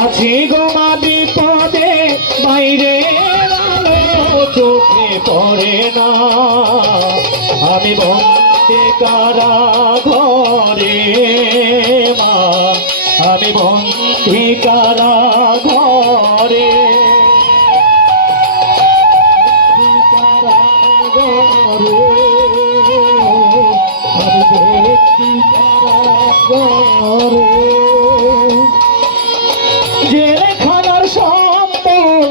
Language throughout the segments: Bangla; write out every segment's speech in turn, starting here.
আছি গোমা বিপদে বাইরে চোখে পড়ে না, আমি বন্দী কারাঘরে মা, আমি বন্দী কারাঘরে। জেলখানার সম্বল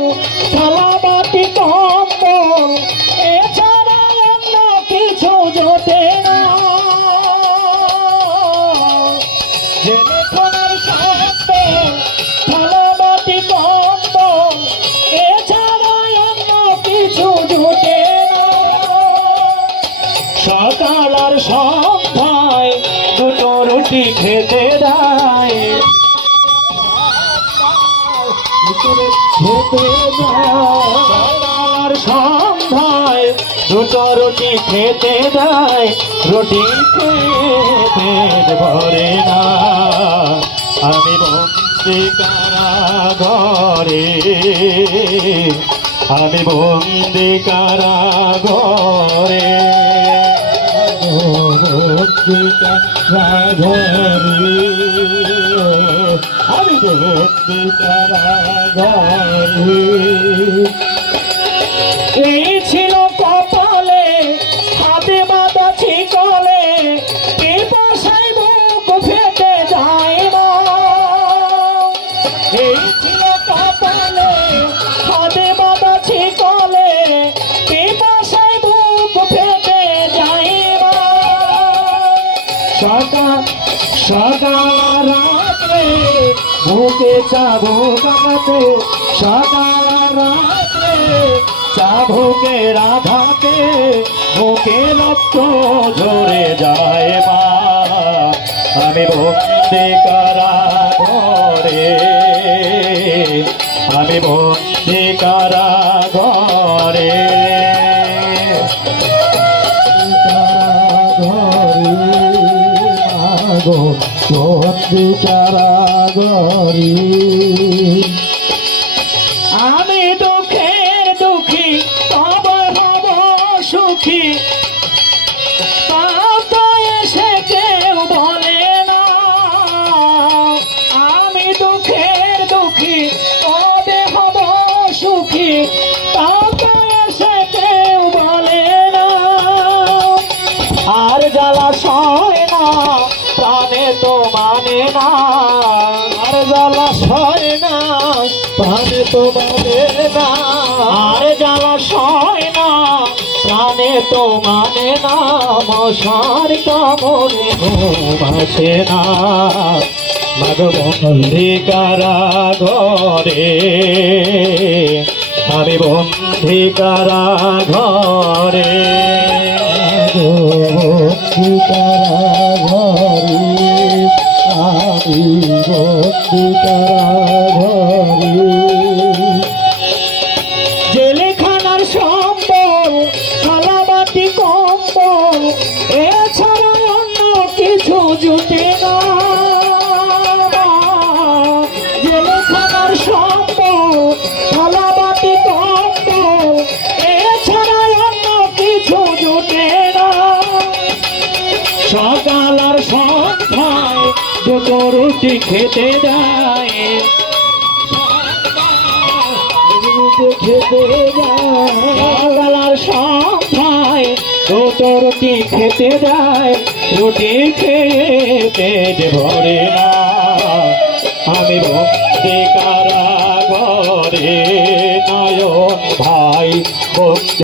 থালাবাটি কম্বল এছাড়া অন্য কিছু জোটে না, জেলখানার সম্বল থালাবাটি কম্বল এছাড়া অন্য কিছু জোটে না। সকাল আর সন্ধ্যায় দুটো রুটি খেতে দেয়, সকাল সন্ধ্যায় দুটো রুটি খেতে দেয়, রুটি পেট ভরে না, আমি বন্দী কারাঘরে, আমি বন্দী কারাঘরে, বন্দী কারাঘরে, আমি বন্দী কারাঘরে। এই ছিল কপালে হাতে বাঁধা ছিকলে, পিপাসায় বুক ফেটে যায় না। এই ছিল কপালে হাতে বাঁধা ছিকলে, পিপাসায় বুক ফেটে যায় না। সকাল রাত্রে বুকে চাবুক আমাকে, সকাল রাত্রে চাবুকের আঘাতে বুকে রক্ত ঝরে যায় মা, আমি বন্দী কারাঘরে, আমি বন্দী কারাঘরে, বন্দী কারাঘরে। আমি দুঃখের দুঃখী তবে হব সুখী, তা এসে কেউ বলে না। আমি দুঃখের দুঃখী তবে হব সুখী, তা এসে কেউ বলে না। আর জ্বালা সয় না প্রাণে তো মানে না, আর জ্বালা সয় না প্রাণে তো মানে না, আর জ্বালা সয় না প্রাণে তো মানে না, মশার কামড়ে ঘুম আসে না, মাগো বন্দী কারাঘরে, আমি বন্দী কারাঘরে, বন্দী কারাঘরে, আমি বন্দী কারাঘরে। জেলখানার সম্বল থালাবাটি কম্বল এছাড়া অন্য কিছু জুটে না, জেলখানার সম্বল থালাবাটি কম্বল এছাড়া অন্য কিছু জুটে না। সকাল আর সন্ধ্যায় দুটো রুটি খেতে দেয়, সকাল আর সন্ধ্যায় দুটো রুটি খেতে দেয়, রুটি খেয়ে পেট ভরে না, আমি বন্দী কারাঘরে,